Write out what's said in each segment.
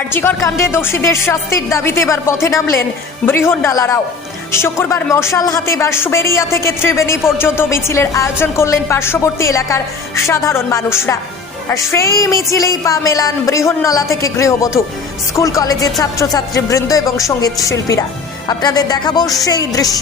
আর্জিকর কাণ্ডে দোষীদের শাস্তির দাবিতে এবার পথে নামলেন বৃহন্ডালারাও শুক্রবার মশাল হাতে বাঁশবেরিয়া থেকে ত্রিবেণী পর্যন্ত মিছিলের আয়োজন করলেন পার্শ্ববর্তী এলাকার সাধারণ মানুষরা। আর সেই মিছিলেই পা মেলান বৃহন্নলা থেকে গৃহবধূ, স্কুল কলেজের ছাত্রছাত্রী বৃন্দ এবং সংগীত শিল্পীরা। আপনাদের দেখাবো সেই দৃশ্য।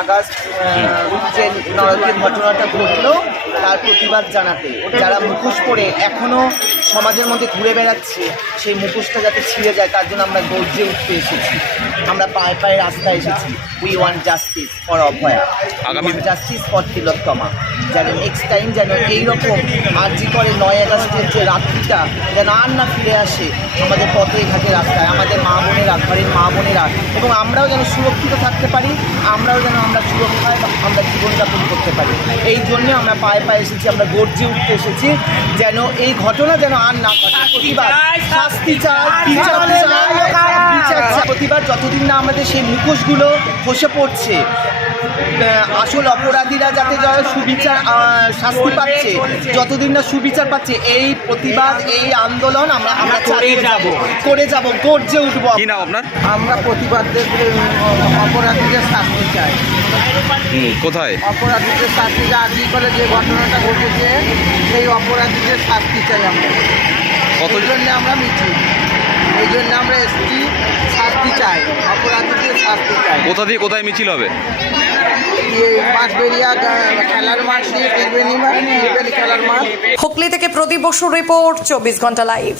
আগস্ট যে নরকের ঘটনাটা ঘটলো তার প্রতিবাদ জানাতে। যারা মুখোশ পরে এখনও সমাজের মধ্যে ঘুরে বেড়াচ্ছে সেই মুখোশটা যাতে ছিঁড়ে যায় তার জন্য আমরা গর্জে উঠতে এসেছি। আমরা পায়ে পায়ে রাস্তায় এসেছি। We want justice for Abhaya. আগামী- জাস্টিস ফর তিলোত্তমা। যেন নেক্সট টাইম যেন এইরকম আর্জি করে নয় আগস্টের যে রাত্রিটা যেন আর না ফিরে আসে আমাদের পথে ঘাটে রাস্তায় আমাদের মা বোনেরা ঘরের মা বোনেরা। এবং আমরাও যেন সুরক্ষিত থাকতে পারি আমরাও যেন আমরা সুরক্ষায় আমরা জীবনযাপন করতে পারি। এই জন্য আমরা পায়ে পায়ে এসেছি আমরা গর্জে উঠতে এসেছি যেন এই ঘটনা যেন আর না প্রতিবার শাস্তি চাই বিচার চাই। প্রতিবার যতদিন না আমাদের সেই মুখোশগুলো খসে পড়ছে আসল অপরাধীরা যাতে সুবিচার শাস্তি পাচ্ছে যতদিন না সুবিচার পাচ্ছে এই প্রতিবাদ এই আন্দোলন আমরা আমরা চালিয়ে যাব। করে যাব গর্জে উঠবো। আপনার? আমরা প্রতিবাদদের অপরাধীদের শাস্তি চাই। কোথায়? অপরাধীদের শাস্তি যা আর্জি করে যে ঘটনাটা ঘটেছে সেই অপরাধীদের শাস্তি চাই আমরা। কত জন্য আমরা মিছিল এই জন্য আমরা এসছি। চাই অপরাধীদের শাস্তি চাই। কোথা দিয়ে কোথায় মিছিল হবে? হুগলি থেকে প্রদীপ রিপোর্ট চব্বিশ ঘণ্টা লাইভ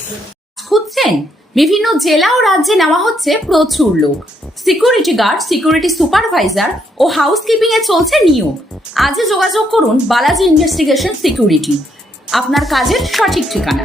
খুঁজছেন? বিভিন্ন জেলা ও রাজ্যে নেওয়া হচ্ছে প্রচুর লোক। সিকিউরিটি গার্ড সিকিউরিটি সুপারভাইজার ও হাউসকিপিং এ চলছে নিয়োগ। আজই যোগাযোগ করুন বালাজি ইনভেস্টিগেশন সিকিউরিটি আপনার কাজের সঠিক ঠিকানা।